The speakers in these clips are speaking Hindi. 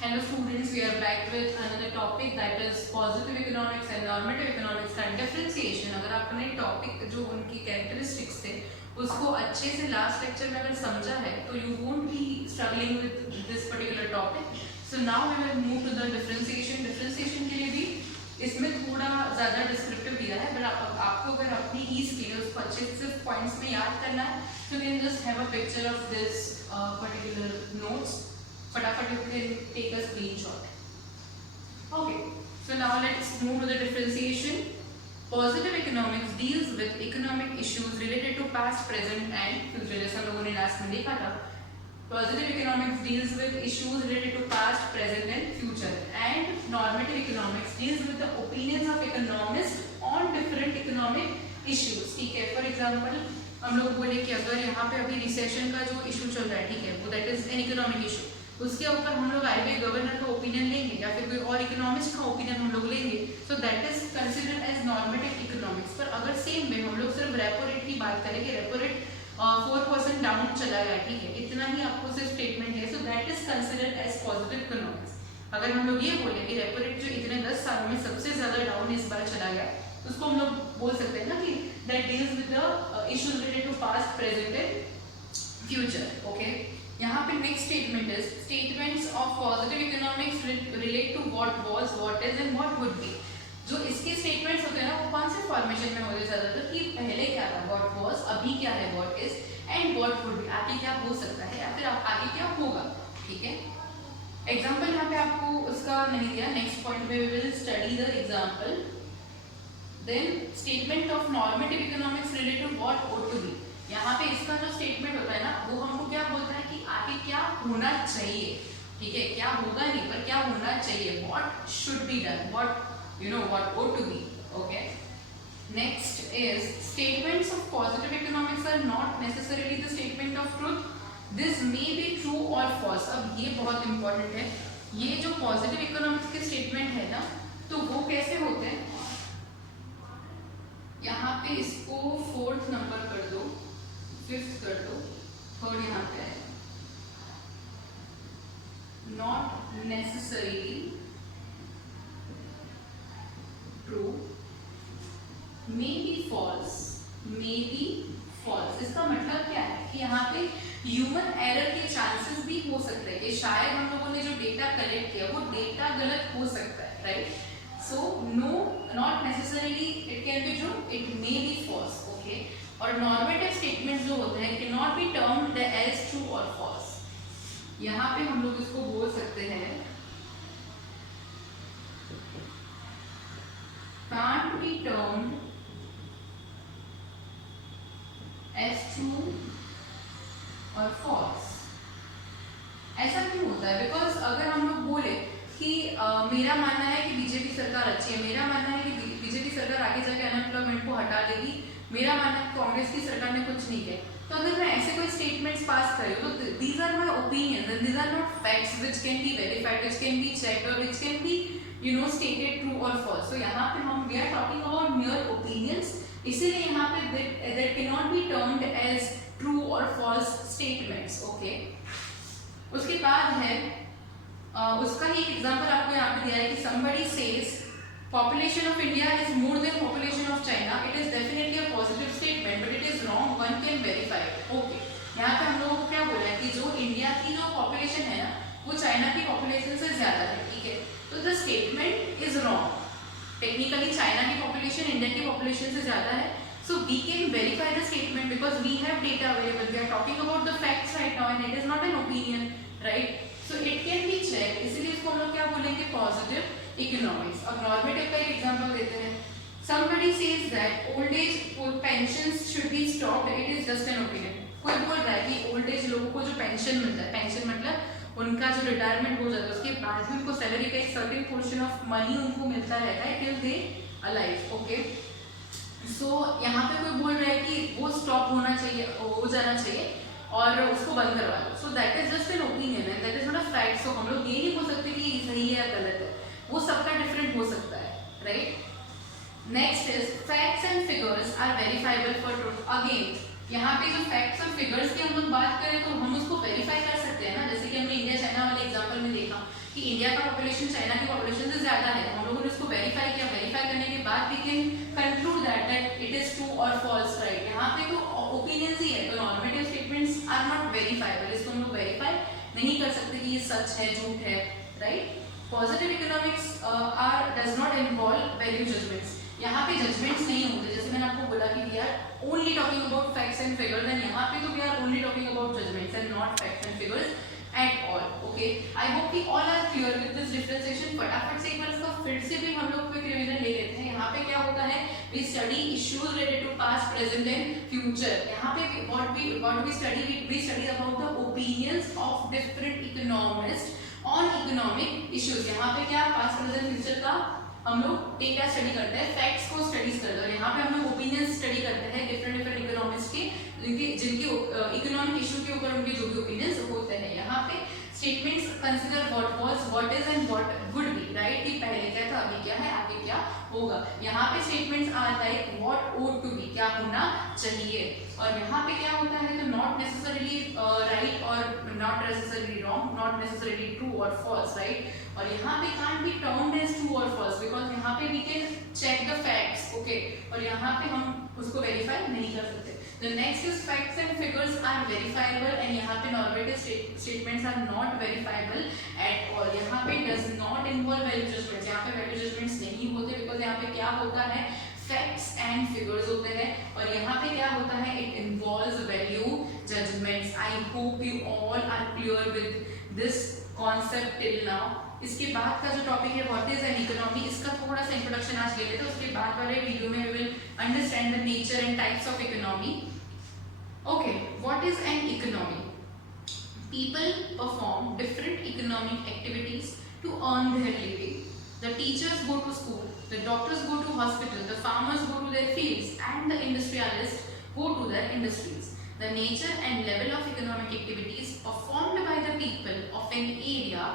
Hello students, we are back with another topic that is positive economics and normative economics का differentiation। अगर आपने टॉपिक जो उनकी कैरेक्टरिस्टिक्स थे उसको अच्छे से लास्ट लेक्चर में अगर समझा है तो you won't be struggling with this particular topic। So now we will move to the differentiation। differentiation के लिए भी इसमें थोड़ा ज़्यादा डिस्क्रिप्टिव दिया है, बट आपको अगर अपनी ईज के लिए उसको अच्छे से पॉइंट्स में याद करना है तो you can just have a picture of this particular notes। फटाफट you can take a screenshot। Okay, so now let's move to the differentiation। Positive economics deals with economic issues related to past, present and future। जैसा लोगों ने लास्ट में देखा था, positive economics deals with issues related to past, present and future, and normative economics deals with the opinions of economists on different economic issues। ठीक है, फॉर एग्जाम्पल हम लोग बोले कि अगर यहाँ पे अभी रिसेशन का जो इशू चल रहा है, ठीक है, वो that is an economic issue, उसके ऊपर हम लोग आरबीआई गवर्नर का ओपिनियन लेंगे या फिर कोई और इकोनॉमिस्ट का ओपिनियन हम लोग लेंगे, so that is considered as normative economics. पर अगर सेम में हम लोग सिर्फ रेपो रेट की बात करें कि रेपो रेट 4% डाउन चला गया, ठीक है, इतना ही आपको सिर्फ स्टेटमेंट है, so that is considered as positive economics. अगर हम लोग ये बोले कि रेपो रेट जो इतने 10 सालों में सबसे ज्यादा डाउन इस बार चला गया, तो उसको हम लोग बोल सकते हैं ना कि that deals with the issues related to past, present and future. Okay, यहाँ पे next statement is statements of positive economics relate to what was, what is and what would be. जो इसके स्टेटमेंट्स होते हैं ना, वो कौन से फॉर्मेशन में होते हैं ज्यादातर, कि पहले क्या था व्हाट वाज, अभी क्या है what is, and what would B, आगे क्या हो सकता है या फिर आगे क्या होगा। ठीक है, एग्जाम्पल यहाँ पे आपको उसका नहीं दिया, नेक्स्ट पॉइंट में we will study the example. Then statement of normative economics relate to what would to be. यहाँ पे इसका जो स्टेटमेंट होता है ना, वो हमको क्या बोलता है कि आगे क्या होना चाहिए। ठीक है, क्या होगा नहीं पर क्या होना चाहिए, what should be done, what you know what would to be. Okay, next is statements of positive economics are not necessarily the statement of truth, this may be true और फॉल्स। अब ये बहुत इंपॉर्टेंट है, ये जो पॉजिटिव इकोनॉमिक्स के स्टेटमेंट है ना, तो वो कैसे होते हैं, यहाँ पे इसको 4th नंबर कर दो, 5th कर दो, 3rd यहाँ पे है, not necessarily true, may be false, may be false. इसका मतलब क्या है कि यहाँ पे ह्यूमन एरर के चांसेस भी हो सकते हैं कि शायद हम लोगों ने जो डेटा कलेक्ट किया वो डेटा गलत हो सकता है, right. So no, not necessarily it can be true, it may be false. Okay, और नॉर्मेटिव स्टेटमेंट जो होते हैं can not be termed as true और फॉल्स। यहाँ पे हम लोग इसको बोल सकते हैं can't be termed as true और false। ऐसा क्यों होता है, बिकॉज अगर हम लोग बोले कि मेरा मानना है कि बीजेपी सरकार अच्छी है, मेरा मानना है कि बीजेपी सरकार आगे जाके अनएम्प्लॉयमेंट को हटा देगी, मेरा मानना है कांग्रेस की सरकार ने कुछ नहीं किया, तो अगर मैं ऐसे कोई स्टेटमेंट्स पास कर रही हूँ तो these are my opinions and these are not facts which can be verified, which can be checked और which can be you know stated true और फॉल्स। सो यहाँ पे हम we are talking about mere opinions, इसीलिए यहाँ पे that can not be termed as true और फॉल्स स्टेटमेंट्स। ओके, उसके बाद है उसका ही एक एग्जांपल आपको यहाँ पे दिया है कि somebody says population of India is more than population of China, it is definitely a positive statement but it is wrong, one can verify it। Okay, यहाँ पे हम लोगों को क्या बोला है कि जो इंडिया की जो पॉपुलेशन है ना, वो चाइना की पॉपुलेशन से ज्यादा है। ठीक है, तो the statement is wrong, technically China की पॉपुलेशन इंडिया की पॉपुलेशन से ज्यादा है, so we can verify the statement because we have data available, we are talking about the facts right now and it is not an opinion, right? So it can be checked, इसीलिए इसको हम लोग क्या बोलेंगे, पॉजिटिव इकोनॉमिक्स। अब नॉर्मेटिव का एक एग्जांपल देते हैं, somebody says that old age pensions should be stopped, it is just an opinion। कोई बोल रहा है कि ओल्ड एज लोगों को जो पेंशन मिलता है, पेंशन मतलब उनका जो रिटायरमेंट हो जाता है उसके बाद भी उनको सैलरी का एक सर्टेन पोर्शन ऑफ मनी उनको मिलता रहता है टिल दे अलाइव। ओके, सो यहाँ पे कोई बोल रहा है कि वो स्टॉप होना चाहिए, हो जाना चाहिए और उसको बंद करवा दो, so that is just an opinion and that is not a fact. So हम लोग ये नहीं बोल सकते कि ये सही है या गलत है, वो सबका डिफरेंट हो सकता है, right. Next is facts and figures are verifiable for truth. Again यहाँ पे जो फैक्ट्स और फिगर्स की हम लोग बात करें तो हम उसको वेरीफाई कर सकते हैं ना, जैसे कि हमने इंडिया चाइना वाले एग्जांपल में देखा कि इंडिया का पॉपुलेशन चाइना की पॉपुलेशन से ज्यादा है, हम लोगों ने उसको वेरीफाई किया, वेरीफाई करने के बाद we can conclude that it is true और फॉल्स, राइट। यहाँ पे तो ओपिनियंस ही है, तो normative statements are not verifiable, इसको हम लोग वेरीफाई नहीं कर सकते कि ये सच है झूठ है, right. Positive economics are does not involve value judgements, यहाँ पे जजमेंट्स नहीं होते, जैसे मैंने आपको बोला कि we are only talking about facts and figures, and यहाँ पे तो we are only talking about judgments and not facts and figures at all, okay. I hope कि all are clear with this differentiation. फटाफट से एक बार इसका फिर से भी हम लोग क्विक रिवीजन ले लेते हैं। यहाँ पे क्या होता है, we study issues related to past, present and future. यहाँ पे what we study about the opinions of different economist on economic issues. यहाँ पे क्या पास्ट, प्रेजेंट, फ्यूचर का हम लोग डेटा स्टडी करते हैं, फैक्ट्स को स्टडीज करते हैं। यहाँ पे हम लोग ओपिनियंस स्टडी करते हैं डिफरेंट इकोनॉमिस्ट के, जिनके इकोनॉमिक इशू के ऊपर उनके जो भी ओपिनियंस होते हैं। यहाँ पे statements consider what was, what is and what would B, right, कि पहले क्या था, अभी क्या है, आगे क्या होगा। यहाँ पे statements are like what ought to be, क्या होना चाहिए। और यहाँ पे क्या होता है, तो नॉट नेसेसरीली राइट और not necessarily wrong, not necessarily true और फॉल्स, राइट। और यहाँ पे can't be termed as true और फॉल्स बिकॉज यहाँ पे we can check the facts, okay, और यहाँ पे हम उसको वेरीफाई नहीं कर सकते। The next is facts and figures are verifiable, and यहाँ पे normative statements are not verifiable at all. यहाँ पे does not involve value judgments, यहाँ पे value judgments नहीं होते because यहाँ पे क्या होता है, facts and figures होते हैं। और यहाँ पे क्या होता है, it involves value judgments. I hope you all are clear with this concept till now. इसके बाद का जो टॉपिक है व्हाट इज एन इकोनॉमी, इसका थोड़ा सा इंट्रोडक्शन आज ले लेते हैं, उसके बाद वाले वीडियो में we will understand the nature and types of economy. Okay, what is an economy? People perform different economic activities to earn their living. The teachers go to school, the doctors go to hospital, the farmers go to their fields, and the industrialists go to their industries. The nature and level of economic activities performed by the people of an area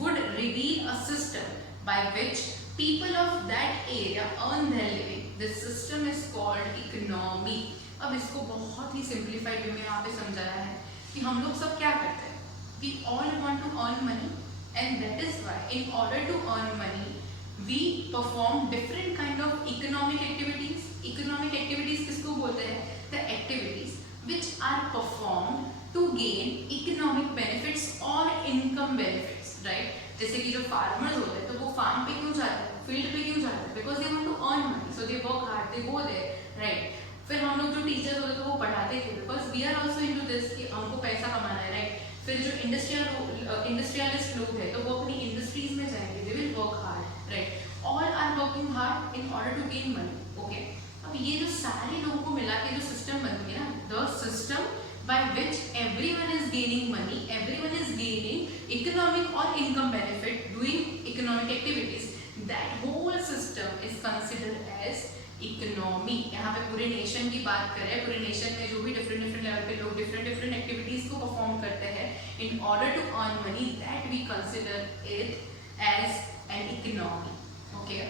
would reveal a system by which people of that area earn their living. This system is called economy. अब इसको बहुत ही simplified वे में यहाँ पे समझाया है कि हम लोग सब क्या करते हैं, we all want to earn money, and that is why in order to earn money we perform different kind of economic activities. Economic activities किसको बोलते हैं? The activities which are performed to gain economic benefits or income benefits, right? जैसे कि जो फार्मर्स होते हैं तो वो फार्म पे क्यों जाते हैं, फील्ड पे क्यों जाते हैं, because they want to earn money, so they work hard, they go there, right. फिर हम लोग जो टीचर्स होते हैं तो वो पढ़ाते थे because we are also into this कि हमको पैसा कमाना है, राइट। फिर जो इंडस्ट्रियलिस्ट लोग हैं तो वो अपनी इंडस्ट्रीज में जाएंगे, they will work hard, right. All are working hard in order to gain money, okay. अब ये जो सारे लोगों को मिला के जो सिस्टम बन गया, the system by which everyone is gaining money, everyone is gaining economic or income benefit doing economic activities, that whole system is considered as economy. यहाँ पे पूरे नेशन की बात करें, पूरे नेशन में जो भी डिफरेंट लेवल पे लोग डिफरेंट एक्टिविटीज को परफॉर्म करते हैं in order to earn money, that we consider it as an economy, okay।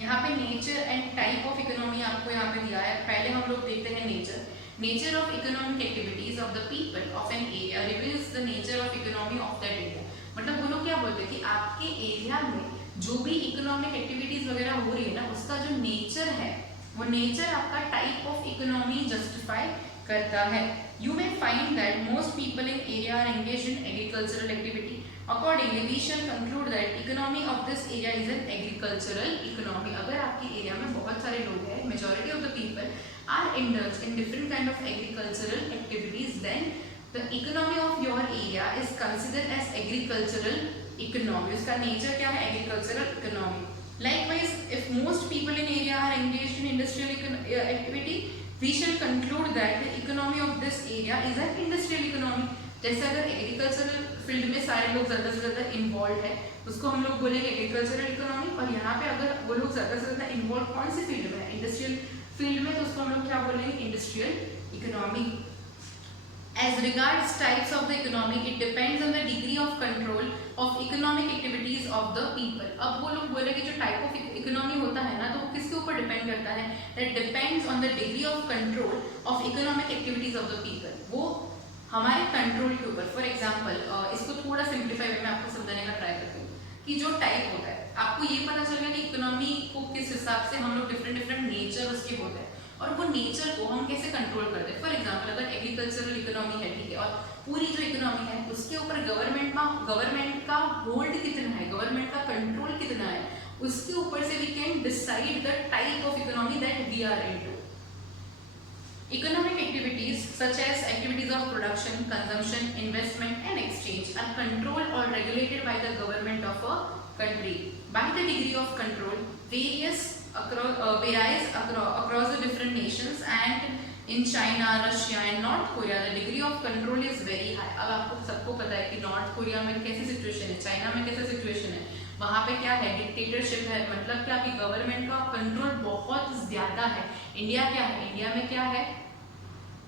यहाँ पे nature and type of economy आपको यहाँ पे दिया है। पहले हम लोग देखते हैं nature. Nature of economic activities of the people of an area reveals the nature of economy of that area. मतलब वो लोग क्या बोलते हैं कि आपके एरिया में जो भी इकोनॉमिक एक्टिविटीज वगैरह हो रही है ना, उसका जो नेचर है वो नेचर आपका टाइप ऑफ इकोनॉमी जस्टिफाई करता है। You may find that most people in area are engaged in agricultural activity. Accordingly, we shall conclude that economy of this area is an agricultural economy. अगर आपके एरिया में बहुत सारे लोग हैं, majority of the people are indulged in different kind of agricultural activities, then the economy of your area is considered as agricultural economy. उसका nature क्या है? Agricultural economy. Likewise, if most people in area are engaged in industrial activity, we shall conclude that the economy of this area is an industrial economy. जैसे अगर एग्रीकल्चरल फील्ड में सारे लोग ज़्यादा से ज़्यादा इन्वॉल्व है, उसको हम लोग बोलेंगे एग्रीकल्चरल इकोनॉमी। और यहाँ पे अगर वो लोग ज़्यादा से ज़्यादा इन्वॉल्व कौन सी फील्ड में है, इंडस्ट्रियल फील्ड में, तो उसको हम लोग क्या बोलेंगे? Industrial economy. As regards types of the economy, it depends on the degree of control of economic activities of the people. अब वो लोग बोले कि जो टाइप ऑफ इकोनॉमी होता है ना, तो वो किसके ऊपर डिपेंड करता है? That depends on the degree of control of economic activities of the people. वो हमारे कंट्रोल के ऊपर। फॉर एग्जाम्पल इसको थोड़ा सिंप्लीफाई में आपको समझाने का ट्राई करती हूँ। कि जो टाइप होता है, आपको ये पता चलेगा कि इकोनॉमी को किस हिसाब से हम लोग डिफरेंट डिफरेंट नेचर उसके होते हैं और वो नेचर को हम कैसे कंट्रोल करते हैं। फॉर एग्जांपल अगर एग्रीकल्चरल इकोनॉमी है, ठीक है, और पूरी जो इकोनॉमी है उसके ऊपर गवर्नमेंट का होल्ड कितना है, गवर्नमेंट का कंट्रोल कितना है, उसके ऊपर से we can decide the type of economy that we are into. Economic activities such as activities of production, consumption, investment and exchange are controlled or regulated by the government of a country. By the degree of control varies across the different nations, and in China, Russia and North Korea the degree of control is very high. अब आपको सबको पता है कि नॉर्थ कोरिया में कैसी सिचुएशन है, चाइना में कैसा सिचुएशन है, वहाँ पे क्या है, डिक्टेटरशिप है, मतलब क्या कि गवर्नमेंट का कंट्रोल बहुत ज्यादा है। इंडिया क्या है, इंडिया में क्या है,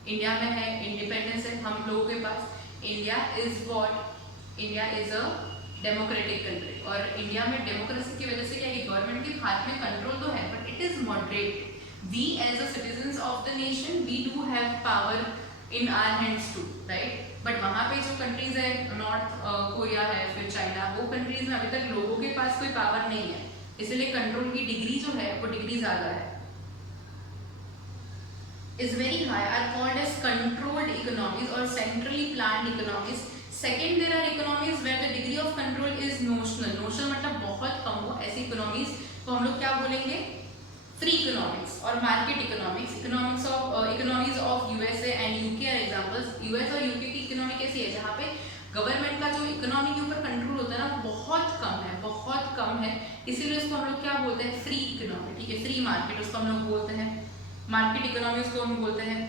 इंडिया में है इंडिपेंडेंस है हम लोगों के पास। India is what, India is a democratic country, और इंडिया में डेमोक्रेसी की वजह से क्या है, गवर्नमेंट के हाथ में कंट्रोल तो है but it is moderate. We as a citizens of the nation we do have power in our hands too, right. But वहाँ पे जो कंट्रीज है, नॉर्थ कोरिया है, फिर चाइना, वो कंट्रीज में अभी तक लोगों के पास कोई पावर नहीं है, इसलिए कंट्रोल की डिग्री जो है वो डिग्री ज्यादा है, is very high, are called as controlled economies or centrally planned economies. Second, there are economies where the degree of control is notional. Notional मतलब बहुत कम हो, ऐसी economies को हम लोग क्या बोलेंगे, free economics और market economics. Economies of USA and UK are examples. US और UK की economy कैसी है, जहाँ पे गवर्नमेंट का जो इकोनॉमी के ऊपर कंट्रोल होता है ना बहुत कम है, इसीलिए उसको हम लोग क्या बोलते हैं, फ्री इकोनॉमी, ठीक है, फ्री मार्केट उसको हम लोग बोलते हैं, मार्केट इकोनॉमीज को हम बोलते हैं।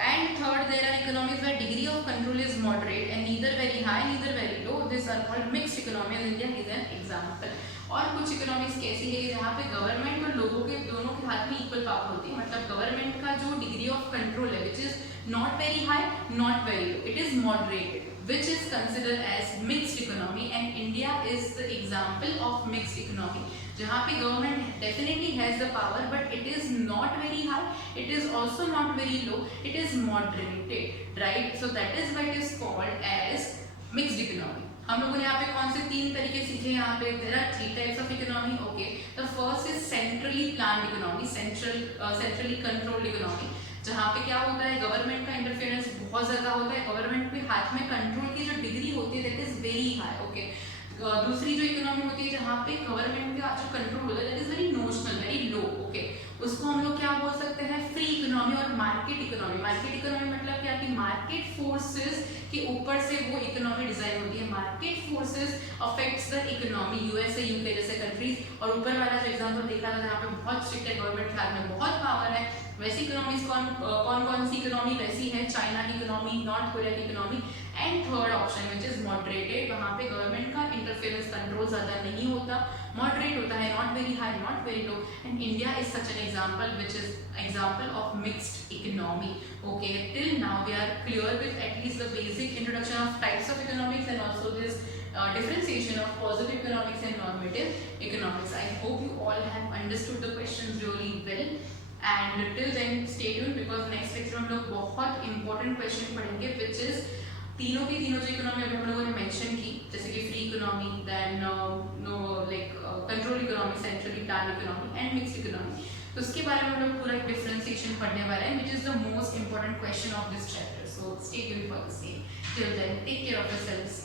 And third, there are economies where degree of control is moderate and neither very high neither very low, this are called mixed economies. India is an example. और कुछ इकोनॉमीज कैसी है जहाँ पे गवर्नमेंट और लोगों के दोनों के हाथ में इक्वल पावर होती है, मतलब गवर्नमेंट का जो डिग्री ऑफ कंट्रोल है which is not very high not very low, it is moderated, which is considered as mixed economy, and India is the example of mixed economy, जहाँ पे government definitely has the power but it is not very high, it is also not very low, it is moderated, right? So that is what is called as mixed economy. हम लोगों ने यहाँ पे कौन से तीन तरीके सीखे, यहाँ पे there are three types of economy. Okay, the first is centrally planned economy, centrally controlled economy, जहाँ पे क्या होता है, गवर्नमेंट का इंटरफेरेंस बहुत ज्यादा होता है, गवर्नमेंट के हाथ में कंट्रोल की जो डिग्री होती है that is very high. Okay, दूसरी जो इकोनॉमी होती है जहाँ पे गवर्नमेंट का जो कंट्रोल होता है that is very notional, very low. Okay, उसको हम लोग क्या बोल सकते हैं, फ्री इकोनॉमी और मार्केट इकोनॉमी। मार्केट इकोनॉमी मतलब क्या कि मार्केट फोर्सेस के ऊपर से वो इकोनॉमी डिजाइन होती है, market forces affects the economy, USA UK जैसे कंट्रीज। और ऊपर वाला जो एग्जांपल देखा था जहाँ पे बहुत स्ट्रिक्ट है, गवर्नमेंट के हाथ में बहुत पावर है, वैसी इकोनॉमीज कौन सी इकोनॉमी वैसी है, चाइना की इकोनॉमी, नॉर्थ कोरिया की economy. And third option which is moderated, वहाँ पे गवर्नमेंट का इंटरफेरेंस कंट्रोल ज्यादा नहीं होता, मॉडरेट होता है, not very high not very low. And India is such an example which is example of mixed economy. Okay, till now we are clear with at least the basic introduction of types of economics and also this differentiation of positive economics and normative economics. I hope you all have understood the questions really well. And till then stay tuned because next lecture हम लोग बहुत important question पढ़ेंगे which is तीनों की तीनों जो इकोनॉमी अभी हम लोगों ने मेंशन की, जैसे कि free economy, then control economy, centrally plan economy and mixed economy, तो उसके बारे में हम लोग पूरा डिफरेंशिएशन पढ़ने वाले हैं which is the most important question of this chapter. So stay tuned for the same. Till then, take care of yourselves.